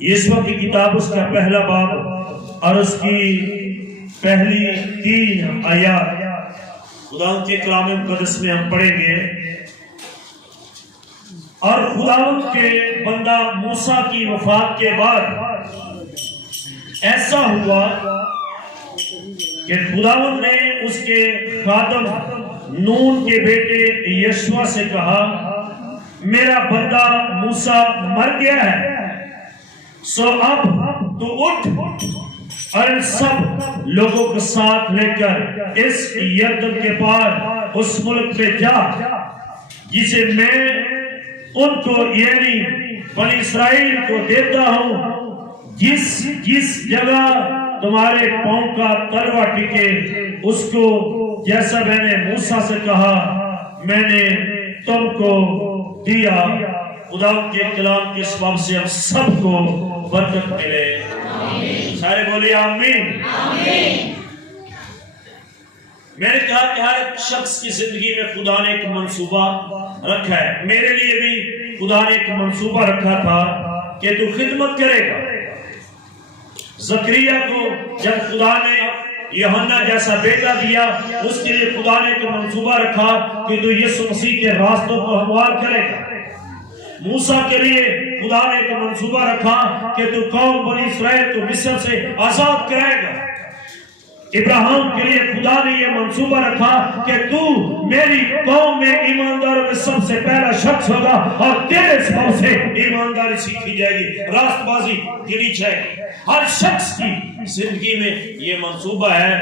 یسوع کی کتاب اس کا پہلا باب اور اس کی پہلی 3 آیات خداوند کے کلام مقدس میں ہم پڑھیں گے۔ اور خداوند کے بندہ موسیٰ کی وفات کے بعد ایسا ہوا کہ خداوند نے اس کے خادم نون کے بیٹے یشوع سے کہا، میرا بندہ موسیٰ مر گیا ہے، سو اب تو اٹھ اور ان سب لوگوں کو ساتھ لے کر اس یردن کے پار اس ملک میں جا جسے میں ان کو یعنی بنی اسرائیل کو دیتا ہوں، جس جگہ تمہارے پاؤں کا تلوا ٹکے اس کو، جیسا میں نے موسیٰ سے کہا میں نے تم کو دیا۔ خداوند کے کلام کے سبب سے ہم سب کو برکت ملے، سارے بولیے آمین۔ میں نے کہا کہ ہر ایک شخص کی زندگی میں خدا نے ایک منصوبہ رکھا ہے۔ میرے لیے بھی خدا نے ایک منصوبہ رکھا تھا کہ تو خدمت کرے گا۔ زکریا کو جب خدا نے یوحنا جیسا بیٹا دیا، اس کے لیے خدا نے ایک منصوبہ رکھا کہ تو یسوع مسیح کے راستوں کو ہموار کرے گا۔ موسیٰ کے لیے خدا نے ایک منصوبہ رکھا کہ تو قوم بنی اسرائیل کو مصر سے آزاد کرائے گا۔ ابراہیم کے لیے خدا نے یہ منصوبہ رکھا کہ تو میری قوم میں ایمانداروں میں سب سے پہلا شخص ہوگا اور تیرے سبب سے ایمانداری سیکھی جائے گی، راست بازی گری جائے گی۔ ہر شخص کی زندگی میں یہ منصوبہ ہے،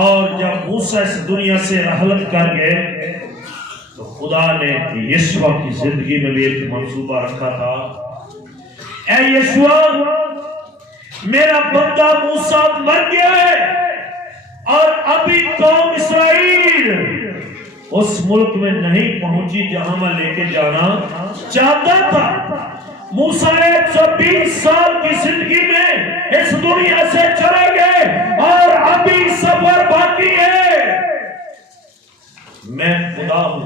اور جب موسیٰ اس دنیا سے رحلت کر گئے تو خدا نے یشوع کی زندگی میں بھی ایک منصوبہ رکھا تھا۔ اے یشوع، میرا بندہ موسیٰ مر گیا ہے، اور ابھی قوم اسرائیل اس ملک میں نہیں پہنچی جہاں میں لے کے جانا چاہتا تھا۔ موسیٰ 120 سال کی زندگی میں اس دنیا سے چلے گئے اور ابھی سفر باقی ہے۔ میں خدا ہوں،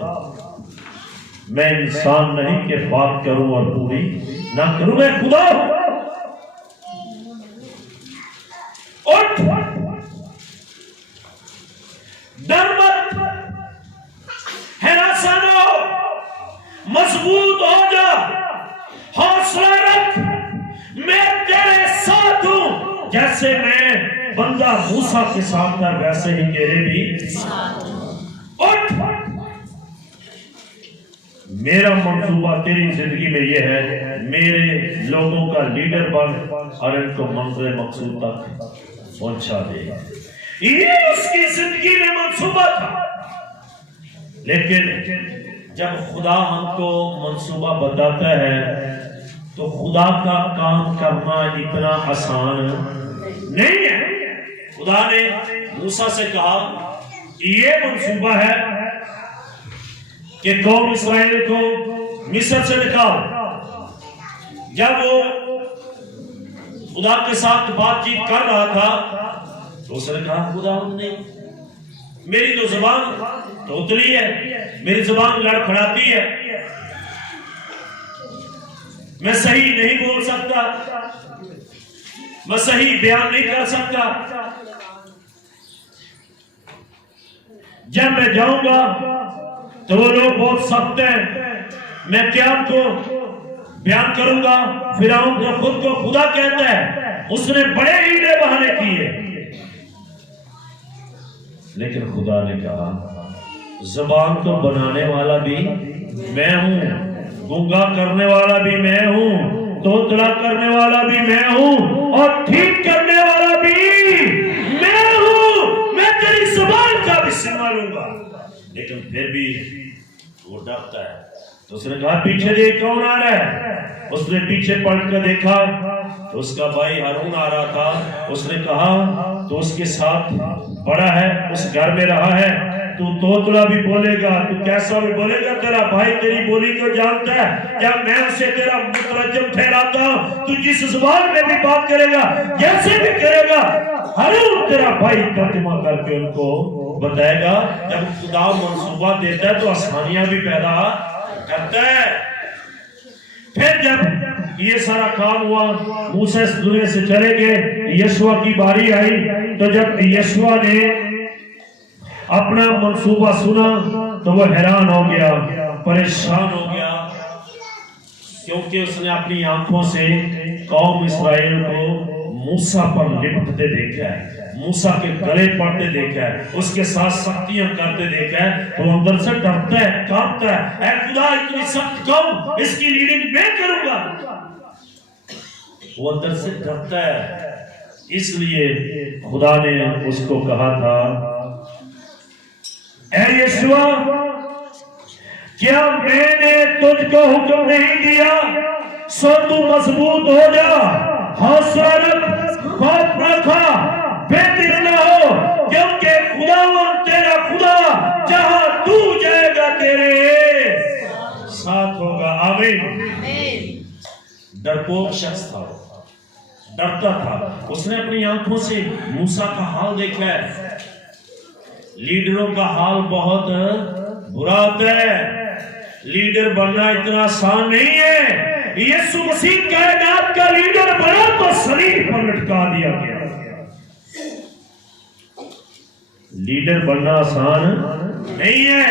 میں انسان نہیں کہ بات کروں اور پوری نہ کروں، میں خدا ہوں۔ اٹھ، ڈر مت، ہراساں نہ ہو، مضبوط ہو جا، حوصلہ رکھ، میں تیرے ساتھ ہوں۔ جیسے میں بندہ موسیٰ کے ساتھ تھا ویسے ہی تیرے بھی ساتھ ہوں۔ اٹھ، میرا منصوبہ تیری زندگی میں یہ ہے، میرے لوگوں کا لیڈر بن اور ان کو منظر مقصود تک پہنچا دے۔ یہ اس کی زندگی میں منصوبہ تھا، لیکن جب خدا ہم کو منصوبہ بتاتا ہے تو خدا کا کام کرنا اتنا آسان نہیں ہے۔ خدا نے موسیٰ سے کہا یہ منصوبہ ہے کہ قوم اسرائیل کو مصر سے نکال۔ جب وہ خدا کے ساتھ بات چیت کر رہا تھا تو اس نے کہا خدا نے میری تو زبان توتلی ہے، میری زبان لڑکھڑاتی ہے، میں صحیح نہیں بول سکتا، میں صحیح بیان نہیں کر سکتا۔ جب میں جاؤں گا تو وہ لوگ بہت سخت ہیں، میں کیا کو بیان کروں گا؟ فرعون جو خود کو خدا کہتا ہے، اس نے بڑے ہیلے بہانے کیے، لیکن خدا نے کہا زبان کو بنانے والا بھی میں ہوں، گنگا کرنے والا بھی میں ہوں، توتلا کرنے والا بھی میں ہوں، اور ٹھیک کرنے والا بھی میں ہوں۔ میں تیری زبان کا بھی استعمال لوں گا۔ لیکن پھر بھی وہ ڈرتا ہے، تو اس نے کہا پیچھے دیکھ کون آ رہا ہے؟ اس نے پیچھے پلٹ کر دیکھا تو اس کا بھائی ہارون آ رہا تھا۔ اس نے کہا تو اس کے ساتھ بڑا ہے، اس گھر میں رہا ہے، تو توتلا بھی بولے گا، تو کیسا بھی بولے گا، تیرا بھائی تیری بولی کو جانتا ہے، کیا میں اسے تیرا مترجم ٹھہراتا ہوں؟ تو جس زبان میں بھی بات کرے گا، جیسے بھی کرے گا، ہارون تیرا بھائی ترجمہ کر کے ان کو بتائے گا جب خدا منصوبہ دیتا ہے تو آسانیاں بھی پیدا کرتا ہے. پھر جب یہ سارا کام ہوا موسیٰ اس دنیا سے چلے گئے, یشوع کی باری آئی. تو جب یشوع نے اپنا منصوبہ سنا تو وہ حیران ہو گیا, پریشان ہو گیا, کیونکہ اس نے اپنی آنکھوں سے قوم اسرائیل کو موسیٰ پر لپٹتے دیکھا ہے, موسیٰ کے گلے پڑتے دیکھا ہے, اس کے ساتھ سختیاں کرتے دیکھا ہے. تو اندر سے ڈرتا ہے, کانپتا ہے, اے خدا اتنی سخت قوم, اس کی لیڈنگ میں کروں گا. وہ اندر سے ڈرتا ہے. اس لیے خدا نے اس کو کہا تھا, اے یشوع کیا میں نے تجھ کو حکم نہیں دیا سو تو مضبوط ہو جا, حوصلہ رکھ, خوف نہ کھا, بے دل نہ ہو, کیونکہ خداوند تیرا خدا جہاں تو جائے گا تیرے ساتھ ہوگا. آمین. ڈرپوک شخص تھا, ڈرتا تھا. اس نے اپنی آنکھوں سے موسیٰ کا حال دیکھا ہے. لیڈروں کا حال بہت برا ہوتا ہے. لیڈر بننا اتنا آسان نہیں ہے. یسوع مسیح کائنات کا لیڈر بنا تو صلیب پر لٹکا دیا گیا. لیڈر بننا آسان نہیں ہے.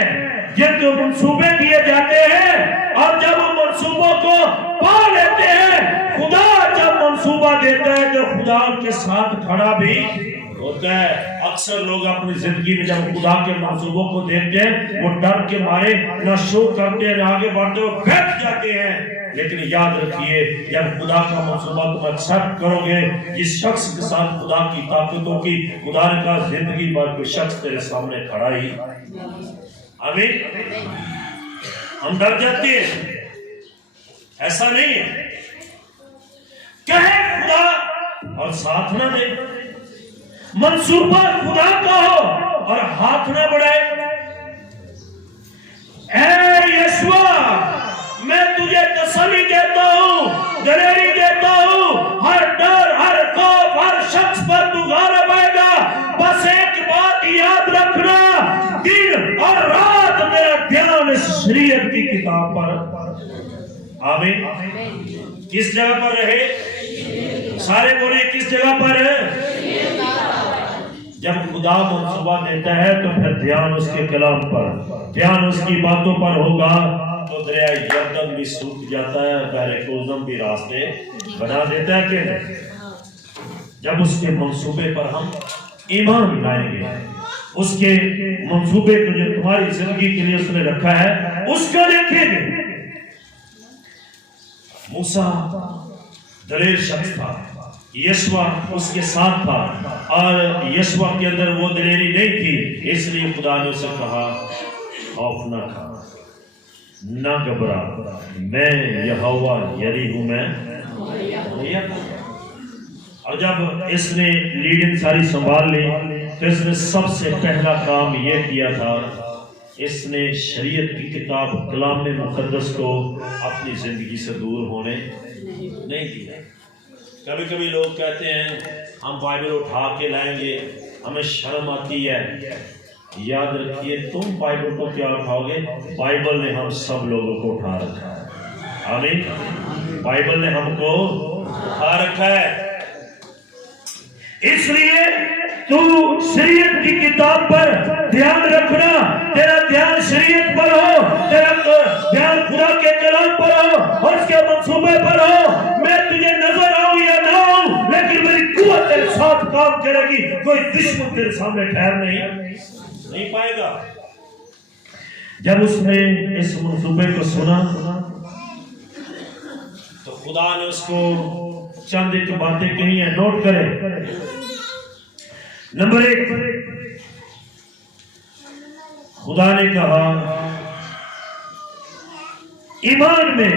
یہ جو منصوبے کیے جاتے ہیں اور جب ہم منصوبوں کو پا لیتے ہیں, خدا جب منصوبہ دیتا ہے تو خدا کے ساتھ کھڑا بھی ہوتا ہے. اکثر لوگ اپنی زندگی میں جب خدا کے منصوبوں کو دیکھتے ہیں وہ ڈر کے مارے نہ شروع کرتے ہیں نہ آگے بڑھتے ہوئے بیٹھ جاتے ہیں. لیکن یاد رکھیے جب خدا کا منصوبہ تم ایکسپٹ کرو گے, جس شخص کے ساتھ خدا کی طاقتوں کی خدا نے کہا زندگی بھر کوئی شخص تیرے سامنے کھڑا ہی. آمین. ہم ڈر جاتے ہیں, ایسا نہیں ہے. کہے خدا اور ساتھ نہ دے, منصوبہ خدا کا ہو اور ہاتھ نہ بڑھائے. اے یشوع میں تجھے تسلی دیتا ہوں, دلیری دیتا ہوں, ہر ڈر, ہر خوف, ہر شخص پر تو غالب آئے گا. بس ایک بات یاد رکھنا, دن اور رات میرا دھیان اس شریعت کی کتاب پر. آمین. کس جگہ پر رہے؟ سارے بولے کس جگہ پر ہے؟ جب خدا منصوبہ دیتا ہے تو پھر دھیان اس کے کلام پر, دھیان اس کی باتوں پر ہوگا تو دریا یردن بھی سوکھ جاتا ہے, بحر کوزم بھی راستے بنا دیتا ہے. کہ جب اس کے منصوبے پر ہم ایمان لائیں گے, اس کے منصوبے کو جو تمہاری زندگی کے لیے اس نے رکھا ہے اس کو دیکھیں گے. موسیٰ دلیر شخص تھا, یشوع اس کے ساتھ تھا, اور یشوع کے اندر وہ دلیری نہیں تھی. اس لیے خدا نے اسے کہا خوف نہ کھا, نہ گھبرا, میں یہوہ یری ہوں. میں. اور جب اس نے لیڈنگ ساری سنبھال لی تو اس نے سب سے پہلا کام یہ کیا تھا, اس نے شریعت کی کتاب کلام مقدس کو اپنی زندگی سے دور ہونے نہیں دیا. کبھی کبھی لوگ کہتے ہیں ہم بائبل اٹھا کے لائیں گے, ہمیں شرم آتی ہے. یاد رکھیے تم بائبل کو کیا اٹھاؤ گے, بائبل نے ہم سب لوگوں کو اٹھا رکھا ہے. آمین. بائبل نے ہم کو اٹھا رکھا ہے. اس لیے تو شریعت کی کتاب پر دھیان رکھنا, تیرا دھیان شریعت پر ہو, تیرا دھیان خدا کے کلام پر ہو اور اس کے منصوبے پر ہو. میں تجھے نظر آؤں یا نہ آؤں لیکن میری قوت تیرے ساتھ کام کرے گی. کوئی دشمن تیرے سامنے ٹھہر نہیں پائے گا. جب اس نے اس منصوبے کو سنا تو خدا نے اس کو چند ایک باتیں کہی ہیں, نوٹ کریں. نمبر 1, خدا نے کہا ایمان میں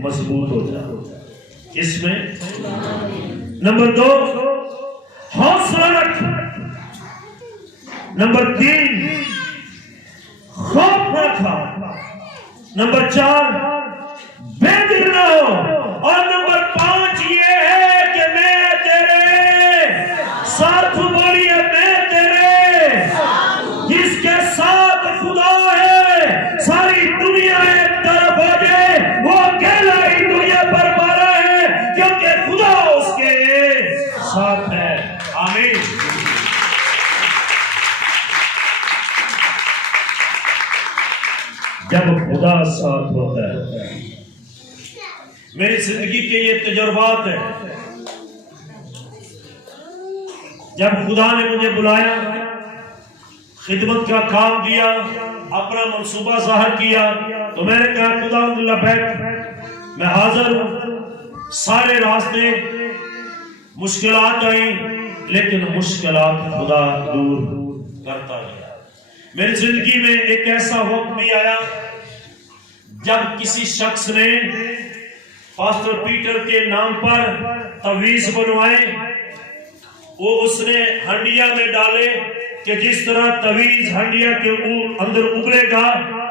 مضبوط ہو جا, اس میں. نمبر 2, حوصلہ رکھ. نمبر 3, خوف نہ کھا. نمبر 4, بے دل نہ ہو. اور نمبر 5 یہ ہے کہ میں تیرے ساتھ, بولیے میں تیرے جب خدا ساتھ ہوتا ہے. میری زندگی کے یہ تجربات ہیں. جب خدا نے مجھے بلایا، خدمت کا کام دیا، اپنا منصوبہ ظاہر کیا، تو میں نے کہا خدا لبیک، میں حاضر ہوں. سارے راستے مشکلات آئیں، لیکن مشکلات خدا دور کرتا گیا. میری زندگی میں ایک ایسا وقت بھی آیا جب کسی شخص نے پاسٹر پیٹر کے نام پر تعویذ بنوائے. وہ اس نے ہنڈیا میں ڈالے کہ جس طرح تعویذ ہنڈیا کے اندر ابلے گا،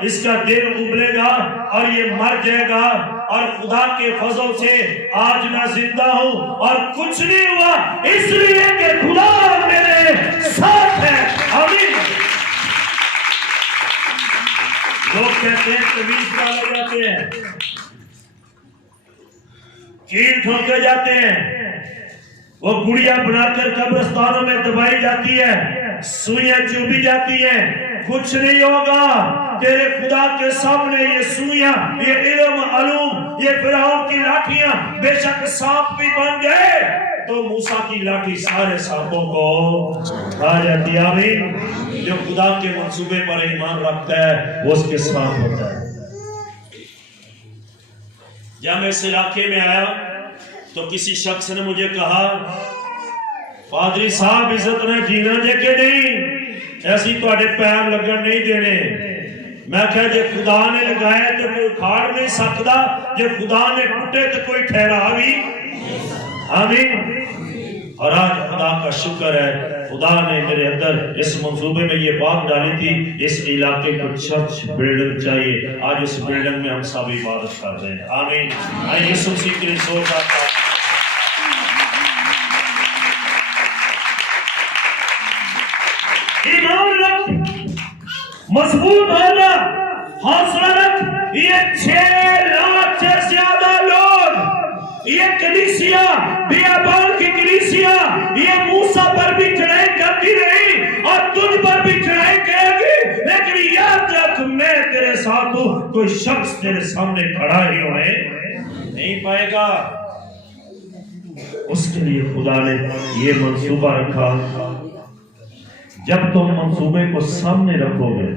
اس کا دل ابلے گا اور یہ مر جائے گا. اور خدا کے فضل سے آج میں زندہ ہوں اور کچھ نہیں ہوا، اس لیے کہ خدا میرے ساتھ ہے. آمین. لوگ کہتے ہیں تعویذ ڈالے جاتے ہیں، کیل ٹھوکے جاتے ہیں، وہ گڑیا بنا کر قبرستانوں میں دبائی جاتی ہے، سوئیاں چوبی جاتی ہیں. کچھ نہیں ہوگا تیرے خدا کے سامنے. یہ سوئیاں، یہ علم علوم، یہ فرعون کی لاٹھیاں بے شک سانپ بھی بن گئے تو موسیٰ کی لاٹھی سارے سانپوں کو کھا جاتی ہے. آمین. جو خدا کے منصوبے پر ایمان رکھتا ہے وہ اس کے ساتھ ہوتا ہے. جب میں اس علاقے میں آیا تو کسی شخص نے مجھے کہا، پادری صاحب عزت نے جینا جے کہ نہیں، ایسی تواڈے پیر لگن نہیں دینے. میں کہا جے خدا نے لگایا تو کوئی کھاڑ نہیں سکتا، جے خدا نے ٹوٹے تو کوئی ٹھہرا بھی. آمین. اور آج خدا کا شکر ہے، خدا نے میرے اندر اس منصوبے میں یہ بات ڈالی تھی، اس علاقے کو چرچ بلڈنگ چاہیے. آج اس بلڈنگ میں ہم سب عبادت کر رہے ہیں. آمین. آئیے یسوع مسیح کے لیے زوردار ایمان رکھ، مضبوط ہونا، حوصلہ رکھ. یہ 6 لاکھ سے زیادہ لوگ، یہ کلیسیا بیابان کی کلیسیا، یہ موسیٰ پر بھی چڑھائی کرتی رہی اور تجھ پر بھی چڑھائی کرے گی، لیکن یاد رکھ میں تیرے ساتھ ہوں. کوئی شخص تیرے سامنے کھڑا ہی ہونے نہیں پائے گا. اس کے لیے خدا نے یہ منصوبہ رکھا. جب تم منصوبے کو سامنے رکھو گے،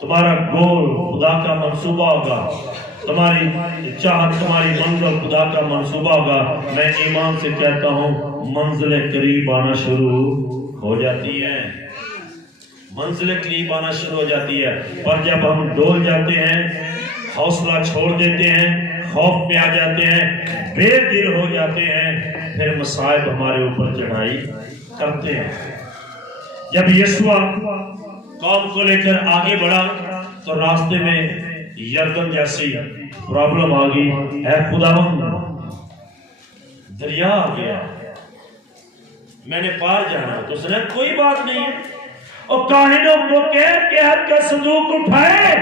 تمہارا گول خدا کا منصوبہ ہوگا، تمہاری چاہت، تمہاری منزل خدا کا منصوبہ ہوگا. میں ایمان سے کہتا ہوں منزلیں قریب آنا شروع ہو جاتی ہیں. منزلیں قریب آنا شروع ہو جاتی ہے. پر جب ہم ڈول جاتے ہیں، حوصلہ چھوڑ دیتے ہیں، خوف میں آ جاتے ہیں، بے دل ہو جاتے ہیں، پھر مصائب ہمارے اوپر چڑھائی کرتے ہیں. جب یسوع قوم کو لے کر آگے بڑھا تو راستے میں یردن جیسی پرابلم آ گئی. اے خداوند، دریا آ گیا، میں نے پار جانا. تو اس نے کوئی بات نہیں ہے. اور کاہنوں کو کہہ کے حد کا صندوق اٹھائے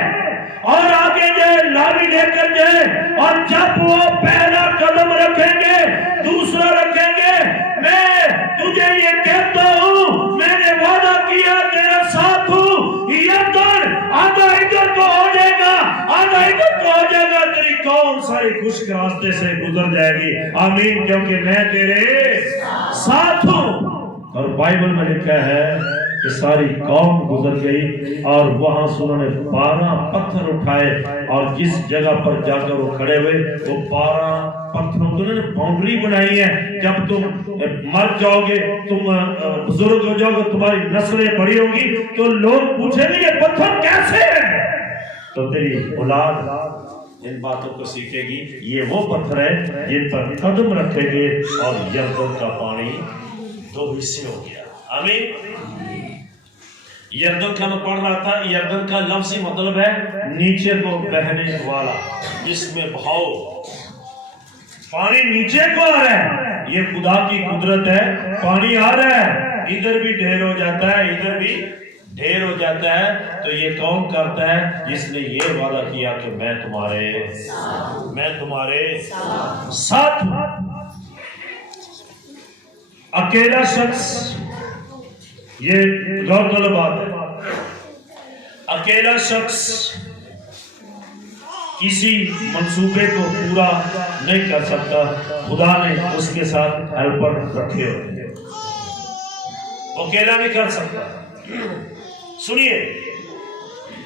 اور آگے جائے، لاوی لے کر جائے. اور جب وہ پہلا قدم رکھیں گے، دوسرا رکھیں گے، میں تجھے یہ کہتا ہوں، میں نے وعدہ کیا تیرا ساتھ ہوں. یردن آدھا ادھر کو ہو جائے گا، آدھا ادھر کو ہو جائے گا، تیری قوم ساری خشک راستے سے گزر جائے گی. آمین. کیونکہ میں تیرے ساتھ ہوں. اور بائبل میں لکھا ہے کہ ساری قوم گزر گئی اور وہاں سے انہوں نے 12 پتھر اٹھائے اور جس جگہ پر جا کر وہ کھڑے ہوئے وہ 12 پتھروں کی انہوں نے باؤنڈری بنائی ہے. جب تم مر جاؤ گے، تم بزرگ ہو جاؤ گے، تمہاری نسلیں بڑی ہوگی تو لوگ پوچھیں گے یہ پتھر کیسے ہیں، تو تیری اولاد ان باتوں کو سیکھے گی. یہ وہ پتھر ہے جن پر قدم رکھے گے اور یردن کا پانی 2 حصے ہو گیا. آمین. یردن کا میں پڑھ رہا تھا، یردن کا لفظی مطلب ہے نیچے کو بہنے والا، جس میں بہاؤ، پانی نیچے کو آ رہا ہے. یہ خدا کی قدرت ہے. پانی آ رہا ہے، ادھر بھی ڈھیر ہو جاتا ہے، ادھر بھی ڈھیر ہو جاتا ہے. تو یہ کون کرتا ہے؟ جس نے یہ وعدہ کیا کہ میں تمہارے ساتھ ہوں. اکیلا شخص، یہ غور طلب بات ہے، اکیلا شخص کسی منصوبے کو پورا نہیں کر سکتا، خدا نے اس کے ساتھ ہیلپر رکھے ہوئے، وہ اکیلا نہیں کر سکتا۔ سنیے،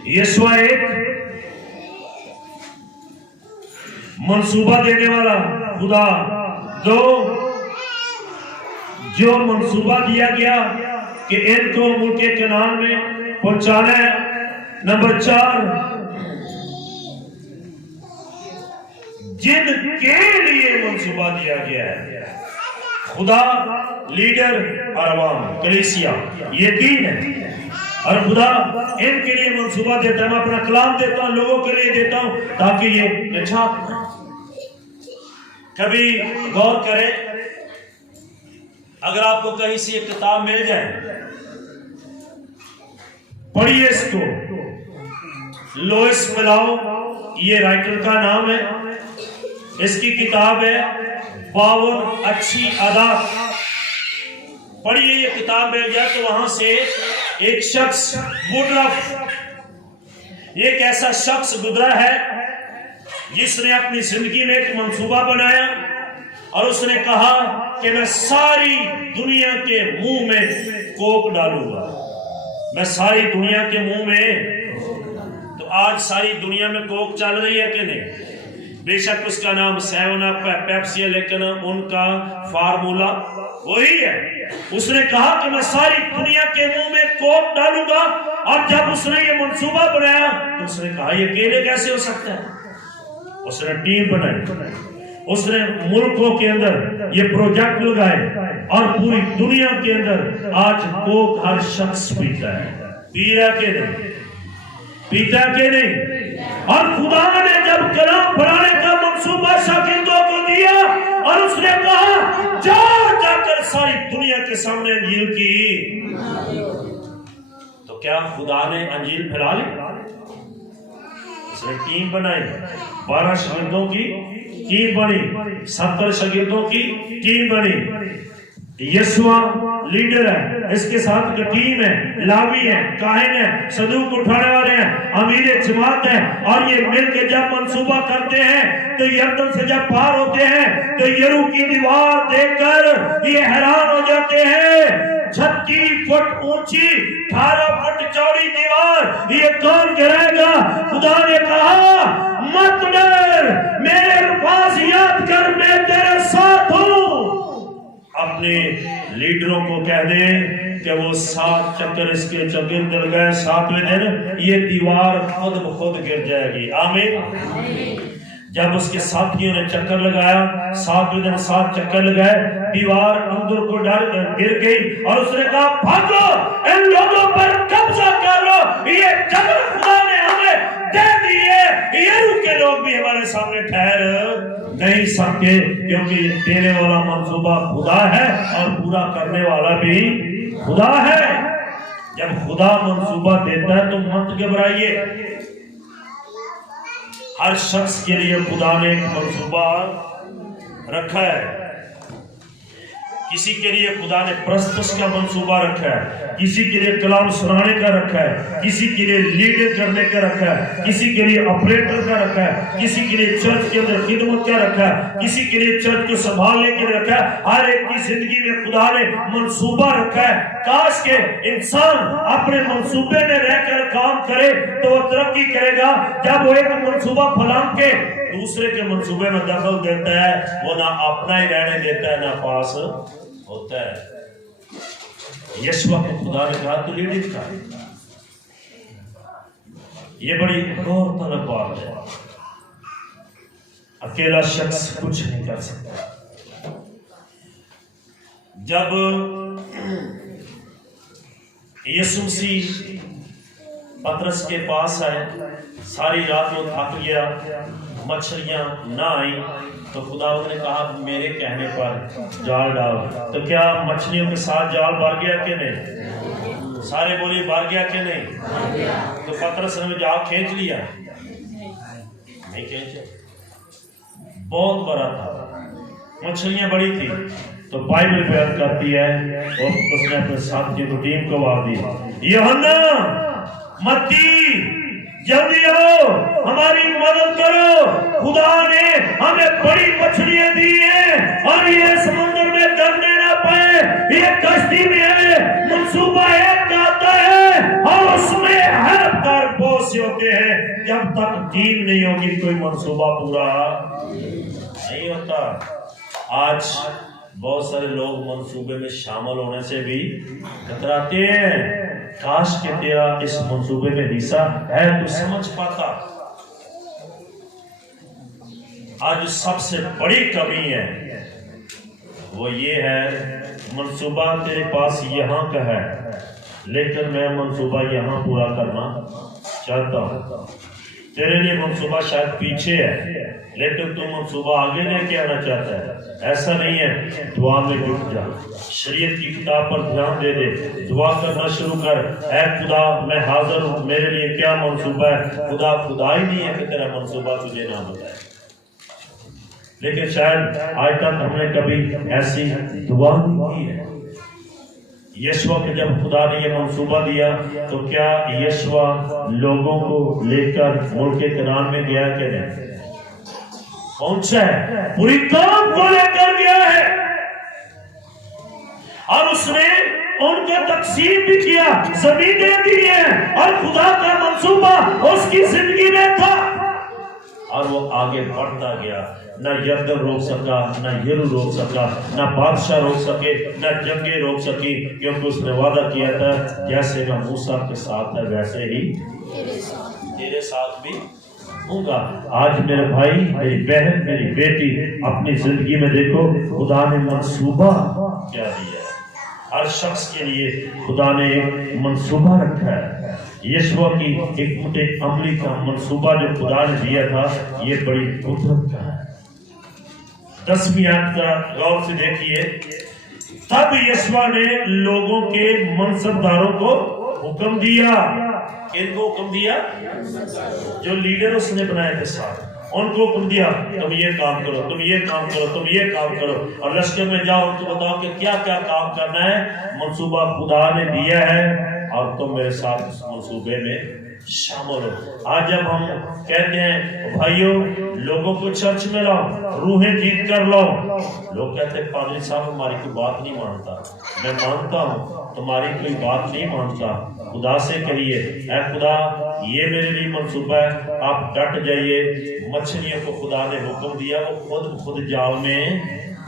یسوع ایک منصوبہ دینے والا خدا، دو جو منصوبہ دیا گیا کہ ان کو ملک کنعان میں پہنچانا ہے، نمبر چار جن کے لیے منصوبہ دیا گیا ہے، خدا، لیڈر اور عوام، کلیسیا، یہ تین ہے، اور خدا ان کے لیے منصوبہ دیتا ہے۔ میں اپنا کلام دیتا ہوں، لوگوں کے لیے دیتا ہوں تاکہ یہ نجات پائیں۔ کبھی غور کریں، اگر آپ کو کہیں سے ایک کتاب مل جائے، پڑھیے اس کو۔ لوئس ملاؤ یہ رائٹر کا نام ہے، اس کی کتاب ہے 52 اچھی عادات۔ پڑھیے، یہ کتاب مل جائے تو وہاں سے ایک شخص وڈرف، ایک ایسا شخص گزرا ہے جس نے اپنی زندگی میں ایک منصوبہ بنایا اور اس نے کہا کہ میں ساری دنیا کے منہ میں کوک ڈالوں گا، میں ساری دنیا کے منہ میں۔ تو آج ساری دنیا میں کوک چل رہی ہے کہ نہیں؟ بے شک اس کا نام 7 اپ ہے، پیپسی ہے، لیکن ان کا فارمولا وہی ہے۔ اس نے کہا کہ میں ساری دنیا کے منہ میں کوک ڈالوں گا، اور جب اس نے یہ منصوبہ بنایا تو اس نے کہا یہ اکیلے کیسے ہو سکتا ہے؟ اس نے ٹیم بنائی، اس نے ملکوں کے اندر یہ پروجیکٹ لگائے، اور پوری دنیا کے اندر آج کوک ہر شخص پیتا ہے۔ پی رہا کہ نہیں؟ پیتا کہ نہیں؟ اور خدا نے جب کلام پڑھانے کا منصوبہ شاگردوں کو دیا اور اس نے کہا جا کر ساری دنیا کے سامنے انجیل کی، تو کیا خدا نے انجیل پھیلا لی؟ اس نے ٹیم بنائی، 12 شاگردوں کی ٹیم بنی، 70 شاگردوں کی ٹیم بنی۔ یسوع لیڈر ہے، اس کے ساتھ ٹیم ہے، لاوی ہے، کاہن ہے، صندوق اٹھانے والے ہیں، امیر جماعت ہے، اور یہ مل کے جب منصوبہ کرتے ہیں تو یردن سے جب پار ہوتے ہیں تو یرو کی دیوار دیکھ کر یہ حیران ہو جاتے ہیں، 36 فٹ اونچی، 18 فٹ چوڑی دیوار، یہ کون گرائے گا؟ خدا نے کہا مت ڈر، میرے پاس یاد کر، میں تیرے ساتھ ہوں۔ اپنے لیڈروں کو کہہ دیں کہ وہ 7 چکر اس کے چرگرد گر گئے، 7ویں دن یہ دیوار خود بخود گر جائے گی۔ آمین۔ جب اس کے ساتھیوں نے چکر لگایا، 7ویں دن 7 چکر لگائے، دیوار اندر کو گر گئی، اور اس نے کہا بھاگو، ان لوگوں پر قبضہ کر لو، یہ جبر خدا نے ہمیں دے دیے، یرو کے لوگ بھی ہمارے سامنے ٹھہر نہیں سکتے، کیونکہ یہ دینے والا منصوبہ خدا ہے اور پورا کرنے والا بھی خدا ہے۔ جب خدا منصوبہ دیتا ہے تو مت گھبرائیے، ہر شخص کے لیے خدا نے ایک منصوبہ رکھا ہے۔ کسی کے لیے خدا نے پرستش کا منصوبہ رکھا ہے، کسی کے لیے کلام سنانے کا رکھا ہے، کسی کے لیے لیڈر کرنے کا رکھا ہے، کسی کے لیے آپریٹر کا رکھا ہے، کسی کے لیے چرچ کے اندر خدمت کا رکھا ہے، کسی کے لیے چرچ کو سنبھالنے کے لیے رکھا ہے۔ ہر ایک کی زندگی میں خدا نے منصوبہ رکھا ہے۔ کاش کہ انسان اپنے منصوبے میں رہ کر کام کرے تو وہ ترقی کرے گا۔ جب وہ ایک منصوبہ پھلانگ کے دوسرے کے منصوبے میں دخل دیتا ہے، وہ نہ اپنا ہی رہنے دیتا ہے نہ پاس ہوتا ہے۔ یسوع کو خدا نے کہا تو لیڈر کا، یہ بڑی غور طلب بات ہے۔ اکیلا شخص کچھ نہیں کر سکتا۔ جب یسوع مسیح پترس کے پاس آئے، ساری رات وہ تھک گیا، مچھلیاں نہ آئیں، تو خدا نے کہا میرے کہنے پر جال ڈال۔ تو کیا مچھلیوں کے ساتھ جال بھر گیا کہ نہیں؟ سارے بولی بھر گیا کہ نہیں؟ تو پترس نے جال کھینچ لیا؟ نہیں کھینچا، بہت بڑا تھا، مچھلیاں بڑی تھی۔ تو بائبل بیان کرتی ہے اور اس نے اپنے ساتھی کو ٹیم کو آواز دی، یوحنا، متی، جلدی آؤ ہماری مدد کرو، خدا نے ہمیں بڑی مچھلیاں دی ہیں اور یہ سمندر میں ڈرنے نہ پائے، یہ کشتی میں ہے، منصوبہ ایک کا آتا ہے اور اس میں حرف دار بہت سے ہوتے ہیں، جب تک ٹیم نہیں ہوگی کوئی منصوبہ پورا نہیں ہوتا۔ آج بہت سارے لوگ منصوبے میں شامل ہونے سے بھی کتراتے ہیں، کاش کہ تیرا اس منصوبے میں حصہ ہے تو سمجھ پاتا۔ آج سب سے بڑی کمی ہے وہ یہ ہے، منصوبہ تیرے پاس یہاں کا ہے لیکن میں منصوبہ یہاں پورا کرنا چاہتا ہوں، تیرے لیے منصوبہ شاید پیچھے ہے لیکن تو منصوبہ آگے لے کے آنا چاہتا ہے۔ ایسا نہیں ہے، دعا میں جٹ جا، شریعت کی کتاب پر دھیان دے دے، دعا کرنا شروع کر، اے خدا میں حاضر ہوں، میرے لیے کیا منصوبہ ہے؟ خدا خدا ہی نہیں ہے کہ تیرا منصوبہ تجھے نہ بتائے، لیکن شاید آج تک ہم نے کبھی ایسی دعا نہیں کی ہے۔ یشوع کے جب خدا نے یہ منصوبہ دیا تو کیا یشوع لوگوں کو لے کر ملک کنعان میں گیا کہ نہیں؟ پہنچا ہے، پوری قوم کو لے کر گیا ہے اور اس نے ان کو تقسیم بھی کیا، زمینیں دی ہیں اور خدا کا منصوبہ اس کی زندگی میں تھا اور وہ آگے بڑھتا گیا۔ نہ یردن روک سکا، نہ یرو روک سکا، نہ بادشاہ روک سکے، نہ جنگیں روک سکی، کیونکہ اس نے وعدہ کیا تھا جیسے میں موسیٰ کے ساتھ ہے ویسے ہی تیرے ساتھ بھی ہوں گا۔ آج میرے بھائی، میری بہن، میری بیٹی، اپنی زندگی میں دیکھو خدا نے منصوبہ کیا دیا ہے۔ ہر شخص کے لیے خدا نے ایک منصوبہ رکھا ہے۔ یشوع کی حکمت عملی کا منصوبہ جو خدا نے دیا تھا یہ بڑی قدرت کا ہے۔ 10ویں آیت کا غور سے دیکھیے، تب یشوع نے لوگوں کے منصبداروں کو حکم دیا، کن کو حکم دیا؟ جو لیڈر اس نے بنائے تھے ساتھ، ان کو حکم دیا تم یہ کام کرو، تم یہ کام کرو، تم یہ کام کرو، اور لشکر میں جاؤ ان کو بتاؤ کہ کیا کیا کام کرنا ہے، منصوبہ خدا نے دیا ہے اور تم میرے ساتھ اس منصوبے میں شامل ہو۔ آج جب ہم کہتے ہیں بھائیوں لوگوں کو چرچ میں لاؤ، روحیں جیت کر لاؤ، لوگ کہتے ہیں پادری صاحب ہماری کوئی بات نہیں مانتا۔ میں مانتا ہوں تمہاری کوئی بات نہیں مانتا، خدا سے کہیے اے خدا یہ میرے لیے منصوبہ ہے، آپ ڈٹ جائیے۔ مچھلیوں کو خدا نے حکم دیا، وہ خود جال میں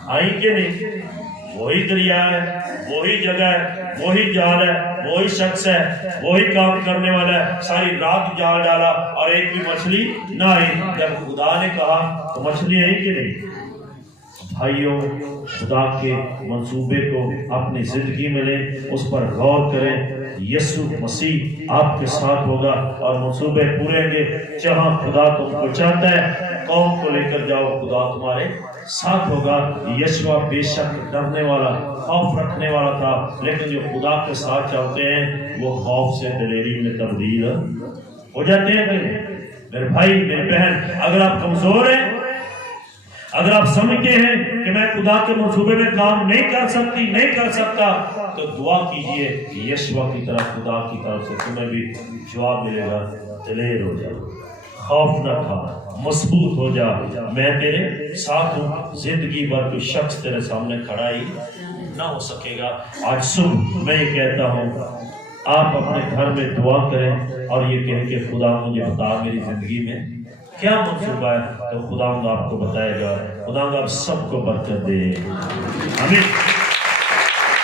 آئی کہ نہیں؟ وہی دریا ہے، وہی جگہ ہے، وہی جال ہے، وہی شخص ہے، وہی کام کرنے والا ہے۔ ساری رات جال ڈالا اور ایک بھی مچھلی نہ آئی۔ جب خدا نے کہا تو مچھلی آئی کہ نہیں؟ بھائیوں خدا کے منصوبے کو اپنی زندگی میں لیں، اس پر غور کریں۔ یسوع مسیح آپ کے ساتھ ہوگا اور منصوبے پورے ہوں گے۔ جہاں خدا تم کو چاہتا ہے قوم کو لے کر جاؤ، خدا تمہارے ساتھ ہوگا۔ یشوع بے شک ڈرنے والا، خوف رکھنے والا تھا، لیکن جو خدا کے ساتھ چلتے ہیں وہ خوف سے دلیری میں تبدیل ہو جاتے ہیں۔ میرے بھائی میری بہن، اگر آپ کمزور ہیں، اگر آپ سمجھتے ہیں کہ میں خدا کے منصوبے میں کام نہیں کر سکتی، نہیں کر سکتا، تو دعا کیجئے یشوع کی طرف، خدا کی طرف سے تمہیں بھی جواب ملے گا۔ دلیر ہو جا، خوف نہ کھا، مضبوط ہو جا، میں تیرے ساتھ ہوں۔ زندگی بھر کوئی شخص تیرے سامنے کھڑا ہی نہ ہو سکے گا۔ آج صبح میں یہ کہتا ہوں آپ اپنے گھر میں دعا کریں اور یہ کہیں کہ خدا مجھے بتا میری زندگی میں کیا منصوبہ ہے، تو خدا آپ کو بتائے گا۔ خدا آپ سب کو برکت دے، آمین۔